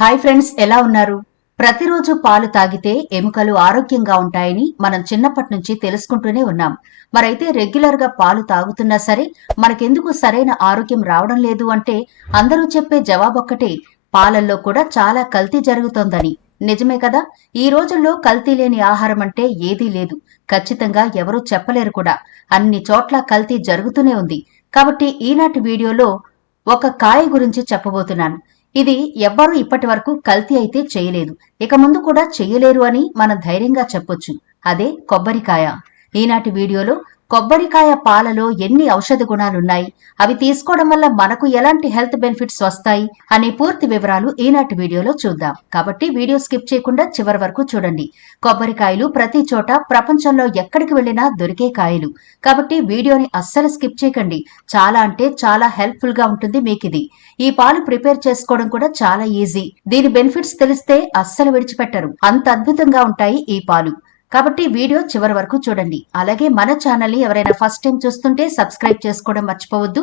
Hi friends ఎలా ఉన్నారు? ప్రతిరోజు పాలు తాగితే ఎముకలు ఆరోగ్యంగా ఉంటాయని మనం చిన్నప్పటి నుంచి తెలుసుకుంటూనే ఉన్నాం. మరైతే రెగ్యులర్గా పాలు తాగుతున్నా సరే మనకెందుకు సరైన ఆరోగ్యం రావడం లేదు అంటే అందరూ చెప్పే జవాబొక్కటే పాలల్లో కూడా చాలా కల్తీ జరుగుతోందని. నిజమే కదా? ఈ రోజుల్లో కల్తీ లేని ఆహారం అంటే ఏదీ లేదు. ఖచ్చితంగా ఎవరూ చెప్పలేరు కూడా. అన్ని చోట్ల కల్తీ జరుగుతూనే ఉంది. కాబట్టి ఈనాటి వీడియోలో ఒక కాయ గురించి చెప్పబోతున్నాను. ఇది ఎవ్వరూ ఇప్పటి వరకు కల్తీ అయితే చేయలేదు. ఇక ముందు కూడా చేయలేరు అని మనం ధైర్యంగా చెప్పొచ్చు. అదే కొబ్బరికాయ. ఈనాటి వీడియోలో కొబ్బరికాయ పాలలో ఎన్ని ఔషధ గుణాలున్నాయి? అవి తీసుకోవడం వల్ల మనకు ఎలాంటి హెల్త్ బెనిఫిట్స్ వస్తాయి? అనే పూర్తి వివరాలు ఈనాటి వీడియోలో చూద్దాం. కాబట్టి వీడియో స్కిప్ చేయకుండా చివరి వరకు చూడండి. కొబ్బరికాయలు ప్రతి చోట ప్రపంచంలో ఎక్కడికి వెళ్ళినా దొరికే కాయలు. కాబట్టి వీడియోని అస్సలు స్కిప్ చేయకండి. చాలా అంటే చాలా హెల్ప్ఫుల్గా ఉంటుంది మీకు ఇది ఈ పాలు ప్రిపేర్ చేసుకోవడం కూడా చాలా ఈజీ. దీని బెనిఫిట్స్ తెలిస్తే అస్సలు విడిచిపెట్టరు. అంత అద్భుతంగా ఉంటాయి ఈ పాలు. కాబట్టి వీడియో చివరి వరకు చూడండి. అలాగే మన ఛానల్ని ఎవరైనా ఫస్ట్ టైం చూస్తుంటే సబ్స్క్రైబ్ చేసుకోవడం మర్చిపోవద్దు.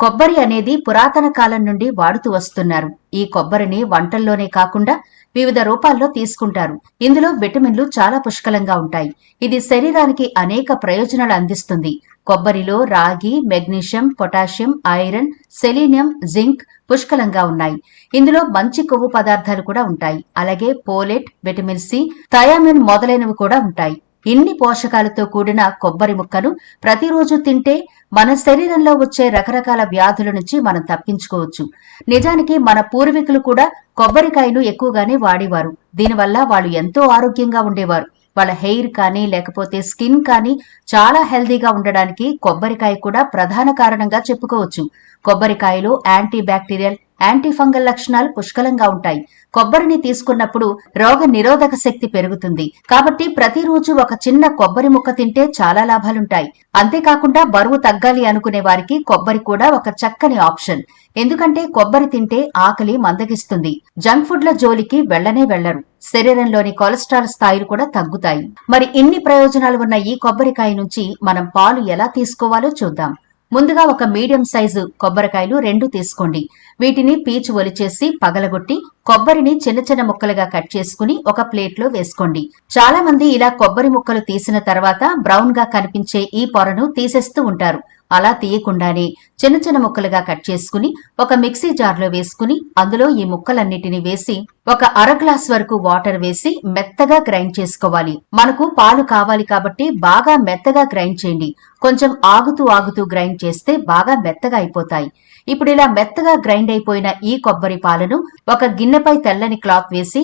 కొబ్బరి అనేది పురాతన కాలం నుండి వాడుతూ వస్తున్నారు. ఈ కొబ్బరిని వంటల్లోనే కాకుండా వివిధ రూపాల్లో తీసుకుంటారు. ఇందులో విటమిన్లు చాలా పుష్కలంగా ఉంటాయి. ఇది శరీరానికి అనేక ప్రయోజనాలు అందిస్తుంది. కొబ్బరిలో రాగి magnesium potassium iron selenium zinc పుష్కలంగా ఉన్నాయి. ఇందులో మంచి కొవ్వు పదార్థాలు కూడా ఉంటాయి. అలాగే పోలెట్ విటమిన్ సి థయామిన్ మొదలైనవి కూడా ఉంటాయి. ఇన్ని పోషకాలతో కూడిన కొబ్బరి ముక్కను ప్రతిరోజు తింటే మన శరీరంలో వచ్చే రకరకాల వ్యాధుల నుంచి మనం తప్పించుకోవచ్చు. నిజానికి మన పూర్వీకులు కూడా కొబ్బరికాయను ఎక్కువగానే వాడేవారు. దీనివల్ల వాళ్ళు ఎంతో ఆరోగ్యంగా ఉండేవారు. వాళ్ళ హెయిర్ కానీ లేకపోతే స్కిన్ కానీ చాలా హెల్దీగా ఉండడానికి కొబ్బరికాయ కూడా ప్రధాన కారణంగా చెప్పుకోవచ్చు. కొబ్బరికాయలో యాంటీ బ్యాక్టీరియల్ యాంటీఫంగల్ లక్షణాలు పుష్కలంగా ఉంటాయి. కొబ్బరిని తీసుకున్నప్పుడు రోగ నిరోధక శక్తి పెరుగుతుంది. కాబట్టి ప్రతిరోజు ఒక చిన్న కొబ్బరి ముక్క తింటే చాలా లాభాలుంటాయి. అంతేకాకుండా బరువు తగ్గాలి అనుకునే వారికి కొబ్బరి కూడా ఒక చక్కని ఆప్షన్. ఎందుకంటే కొబ్బరి తింటే ఆకలి మందగిస్తుంది. జంక్ ఫుడ్ల జోలికి వెళ్ళనే వెళ్ళరు శరీరంలోని కొలెస్ట్రాల్ స్థాయిలు కూడా తగ్గుతాయి. మరి ఇన్ని ప్రయోజనాలు ఉన్న ఈ కొబ్బరికాయ నుంచి మనం పాలు ఎలా తీసుకోవాలో చూద్దాం. ముందుగా ఒక మీడియం సైజు కొబ్బరికాయలు రెండు తీసుకోండి. వీటిని పీచు ఒలిచేసి పగలగొట్టి కొబ్బరిని చిన్న చిన్న ముక్కలుగా కట్ చేసుకుని ఒక ప్లేట్లో వేసుకోండి. చాలా మంది ఇలా కొబ్బరి ముక్కలు తీసిన తర్వాత బ్రౌన్గా కనిపించే ఈ పొరను తీసేస్తూ ఉంటారు. అలా తీయకుండానే చిన్న చిన్న ముక్కలుగా కట్ చేసుకుని ఒక మిక్సీ జార్లో వేసుకుని అందులో ఈ ముక్కలన్నిటిని వేసి ఒక అర గ్లాస్ వరకు వాటర్ వేసి మెత్తగా గ్రైండ్ చేసుకోవాలి. మనకు పాలు కావాలి కాబట్టి బాగా మెత్తగా గ్రైండ్ చేయండి. కొంచెం ఆగుతూ ఆగుతూ గ్రైండ్ చేస్తే బాగా మెత్తగా అయిపోతాయి. ఇప్పుడు ఇలా మెత్తగా గ్రైండ్ అయిపోయిన ఈ కొబ్బరి పాలను ఒక గిన్నెపై తెల్లని క్లాత్ వేసి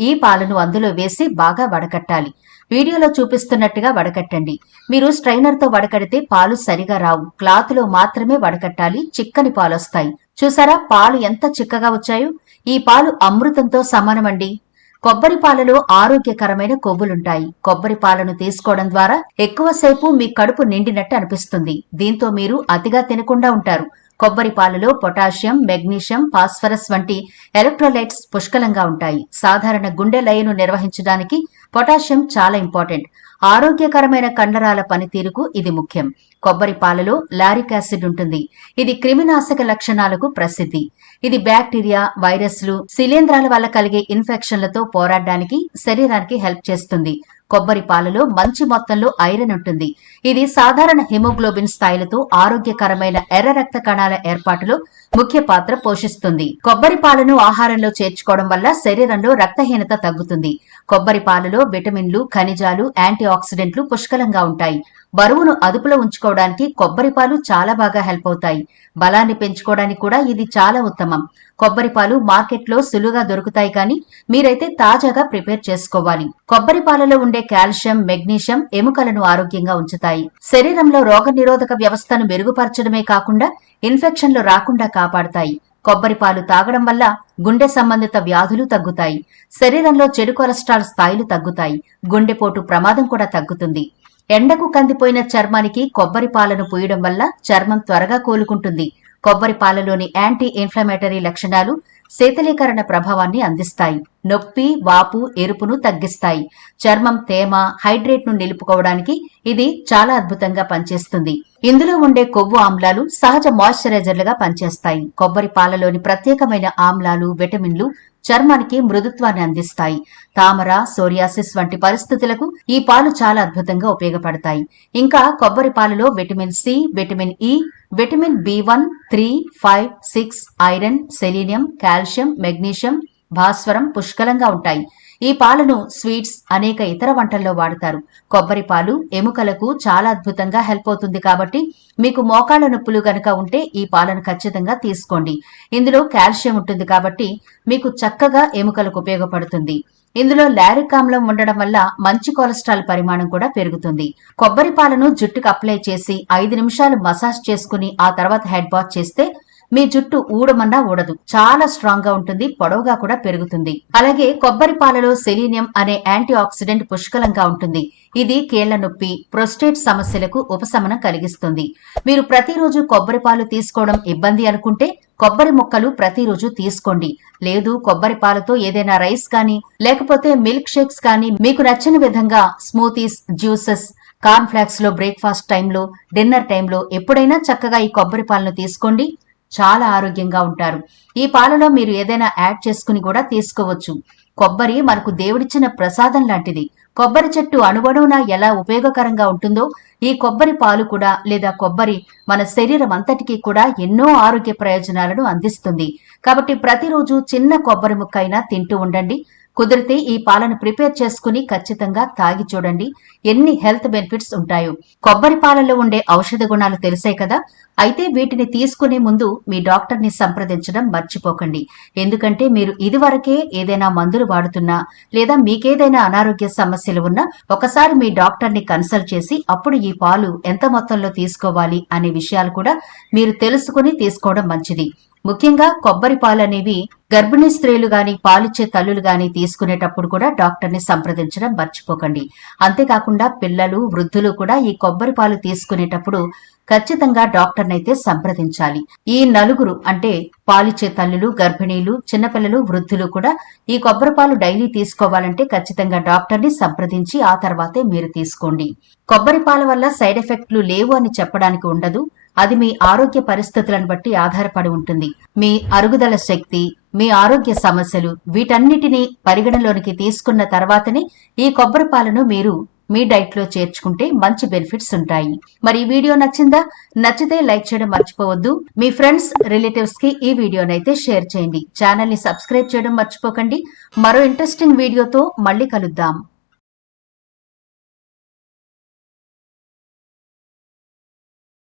ఈ పాలను అందులో వేసి బాగా వడకట్టాలి. వీడియోలో చూపిస్తున్నట్టుగా వడకట్టండి. మీరు స్ట్రైనర్తో వడకడితే పాలు సరిగా రావు. క్లాత్లో మాత్రమే వడకట్టాలి. చిక్కని పాలొస్తాయి. చూసారా? పాలు ఎంత చిక్కగా వచ్చాయో? ఈ పాలు అమృతంతో సమానమండి. కొబ్బరి పాలలో ఆరోగ్యకరమైన కొవ్వులుంటాయి. కొబ్బరి పాలను తీసుకోవడం ద్వారా ఎక్కువసేపు మీ కడుపు నిండినట్టు అనిపిస్తుంది. దీంతో మీరు అతిగా తినకుండా ఉంటారు. కొబ్బరి పాలలో పొటాషియం మెగ్నీషియం ఫాస్ఫరస్ వంటి ఎలక్ట్రోలైట్స్ పుష్కలంగా ఉంటాయి. సాధారణ గుండె లయను నిర్వహించడానికి పొటాషియం చాలా ఇంపార్టెంట్. ఆరోగ్యకరమైన కండరాల పనితీరుకు ఇది ముఖ్యం. కొబ్బరి పాలలో లారిక్ యాసిడ్ ఉంటుంది. ఇది క్రిమినాశక లక్షణాలకు ప్రసిద్ధి. ఇది బ్యాక్టీరియా వైరస్లు శిలీంధ్రాల వల్ల కలిగే ఇన్ఫెక్షన్లతో పోరాడడానికి శరీరానికి హెల్ప్ చేస్తుంది. కొబ్బరి పాలలో మంచి మొత్తంలో ఐరన్ ఉంటుంది. ఇది సాధారణ హిమోగ్లోబిన్ స్థాయిలతో ఆరోగ్యకరమైన ఎర్ర రక్త కణాల ఏర్పాటులో ముఖ్య పాత్ర పోషిస్తుంది. కొబ్బరి పాలను ఆహారంలో చేర్చుకోవడం వల్ల శరీరంలో రక్తహీనత తగ్గుతుంది. కొబ్బరి పాలలో విటమిన్లు ఖనిజాలు యాంటీ ఆక్సిడెంట్లు పుష్కలంగా ఉంటాయి. బరువును అదుపులో ఉంచుకోవడానికి కొబ్బరి పాలు చాలా బాగా హెల్ప్ అవుతాయి. బలాన్ని పెంచుకోవడానికి కూడా ఇది చాలా ఉత్తమం. కొబ్బరి పాలు మార్కెట్లో సులువుగా దొరుకుతాయి కానీ మీరైతే తాజాగా ప్రిపేర్ చేసుకోవాలి. కొబ్బరి పాలలో ఉండే కాల్షియం మెగ్నీషియం ఎముకలను ఆరోగ్యంగా ఉంచుతాయి. శరీరంలో రోగ వ్యవస్థను మెరుగుపరచడమే కాకుండా ఇన్ఫెక్షన్లు రాకుండా కాపాడతాయి. కొబ్బరి పాలు తాగడం వల్ల గుండె సంబంధిత వ్యాధులు తగ్గుతాయి. శరీరంలో చెడు కొలెస్ట్రాల్ స్థాయిలు తగ్గుతాయి. గుండెపోటు ప్రమాదం కూడా తగ్గుతుంది. ఎండకు కందిపోయిన చర్మానికి కొబ్బరి పాలను పూయడం వల్ల చర్మం త్వరగా కోలుకుంటుంది. కొబ్బరి పాలలోని యాంటీ ఇన్ఫ్లమేటరీ లక్షణాలు శీతలీకరణ ప్రభావాన్ని అందిస్తాయి. నొప్పి వాపు ఎరుపును తగ్గిస్తాయి. చర్మం తేమ హైడ్రేట్ను నిలుపుకోవడానికి ఇది చాలా అద్భుతంగా పనిచేస్తుంది. ఇందులో ఉండే కొవ్వు ఆమ్లాలు సహజ మాయిశ్చరైజర్లుగా పనిచేస్తాయి. కొబ్బరి పాలలోని ప్రత్యేకమైన ఆమ్లాలు విటమిన్లు చర్మానికి మృదుత్వాన్ని అందిస్తాయి. తామర సోరియాసిస్ వంటి పరిస్థితులకు ఈ పాలు చాలా అద్భుతంగా ఉపయోగపడతాయి. ఇంకా కొబ్బరి పాలలో vitamin C vitamin E vitamin B one three five six iron selenium calcium magnesium భాస్వరం పుష్కలంగా ఉంటాయి. ఈ పాలను స్వీట్స్ అనేక ఇతర వంటల్లో వాడతారు. కొబ్బరి పాలు ఎముకలకు చాలా అద్భుతంగా హెల్ప్ అవుతుంది కాబట్టి మీకు మోకాళ్ళ నొప్పులు గనక ఉంటే ఈ పాలను ఖచ్చితంగా తీసుకోండి. ఇందులో కాల్షియం ఉంటుంది కాబట్టి మీకు చక్కగా ఎముకలకు ఉపయోగపడుతుంది. ఇందులో లారిక్ ఆమ్లం ఉండడం వల్ల మంచి కొలెస్ట్రాల్ పరిమాణం కూడా పెరుగుతుంది. కొబ్బరి పాలను జుట్టుకు అప్లై చేసి ఐదు నిమిషాలు మసాజ్ చేసుకుని ఆ తర్వాత హెడ్ బాత్ చేస్తే మీ జుట్టు ఊడమన్నా ఊడదు. చాలా స్ట్రాంగ్గా ఉంటుంది పొడవుగా కూడా పెరుగుతుంది. అలాగే కొబ్బరి పాలలో సెలీనియం అనే యాంటీ ఆక్సిడెంట్ పుష్కలంగా ఉంటుంది. ఇది కీళ్ళ నొప్పి ప్రొస్టేట్ సమస్యలకు ఉపశమనం కలిగిస్తుంది. మీరు ప్రతిరోజు కొబ్బరి పాలు తీసుకోవడం ఇబ్బంది అనుకుంటే కొబ్బరి ముక్కలు ప్రతిరోజు తీసుకోండి. లేదు కొబ్బరి పాలతో ఏదైనా రైస్ కానీ లేకపోతే మిల్క్ షేక్స్ కానీ మీకు నచ్చిన విధంగా స్మూతీస్ జ్యూసెస్ కార్న్ ఫ్లాక్స్లో బ్రేక్ఫాస్ట్ టైంలో డిన్నర్ టైంలో ఎప్పుడైనా చక్కగా ఈ కొబ్బరి పాలను తీసుకోండి. చాలా ఆరోగ్యంగా ఉంటారు. ఈ పాలలో మీరు ఏదైనా యాడ్ చేసుకుని కూడా తీసుకోవచ్చు. కొబ్బరి మనకు దేవుడిచ్చిన ప్రసాదం లాంటిది. కొబ్బరి చెట్టు అణువణువున ఎలా ఉపయోగకరంగా ఉంటుందో ఈ కొబ్బరి పాలు కూడా లేదా కొబ్బరి మన శరీరం అంతటికీ కూడా ఎన్నో ఆరోగ్య ప్రయోజనాలను అందిస్తుంది. కాబట్టి ప్రతిరోజు చిన్న కొబ్బరి ముక్క అయినా తింటూ ఉండండి. కుదిరితే ఈ పాలను ప్రిపేర్ చేసుకుని ఖచ్చితంగా తాగి చూడండి. ఎన్ని హెల్త్ బెనిఫిట్స్ ఉంటాయో. కొబ్బరి పాలలో ఉండే ఔషధ గుణాలు తెలిసాయి కదా. అయితే వీటిని తీసుకునే ముందు మీ డాక్టర్ని సంప్రదించడం మర్చిపోకండి. ఎందుకంటే మీరు ఇదివరకే ఏదైనా మందులు వాడుతున్నా లేదా మీకేదైనా అనారోగ్య సమస్యలు ఉన్నా ఒకసారి మీ డాక్టర్ని కన్సల్ట్ చేసి అప్పుడు ఈ పాలు ఎంత మొత్తంలో తీసుకోవాలి అనే విషయాలు కూడా మీరు తెలుసుకుని తీసుకోవడం మంచిది. ముఖ్యంగా కొబ్బరి పాలు అనేవి గర్భిణీ స్త్రీలు గాని పాలిచ్చే తల్లులు గాని తీసుకునేటప్పుడు కూడా డాక్టర్ని సంప్రదించడం మర్చిపోకండి. అంతేకాకుండా పిల్లలు వృద్ధులు కూడా ఈ కొబ్బరి పాలు తీసుకునేటప్పుడు ఖచ్చితంగా డాక్టర్ని అయితే సంప్రదించాలి. ఈ నలుగురు అంటే పాలిచ్చే తల్లులు గర్భిణీలు చిన్నపిల్లలు వృద్ధులు కూడా ఈ కొబ్బరి పాలు డైలీ తీసుకోవాలంటే ఖచ్చితంగా డాక్టర్ని సంప్రదించి ఆ తర్వాతే మీరు తీసుకోండి. కొబ్బరి పాల వల్ల సైడ్ ఎఫెక్ట్లు లేవు అని చెప్పడానికి ఉండదు. అది మీ ఆరోగ్య పరిస్థితులను బట్టి ఆధారపడి ఉంటుంది. మీ అరుగుదల శక్తి మీ ఆరోగ్య సమస్యలు వీటన్నిటినీ పరిగణలోనికి తీసుకున్న తర్వాతనే ఈ కొబ్బరి పాలను మీరు మీ డైట్లో చేర్చుకుంటే మంచి బెనిఫిట్స్ ఉంటాయి. మరి ఈ వీడియో నచ్చిందా? నచ్చితే లైక్ చేయడం మర్చిపోవద్దు. మీ ఫ్రెండ్స్ రిలేటివ్స్కి ఈ వీడియోనైతే షేర్ చేయండి. ఛానల్ని సబ్స్క్రైబ్ చేయడం మర్చిపోకండి. మరో ఇంట్రెస్టింగ్ వీడియోతో మళ్ళీ కలుద్దాం.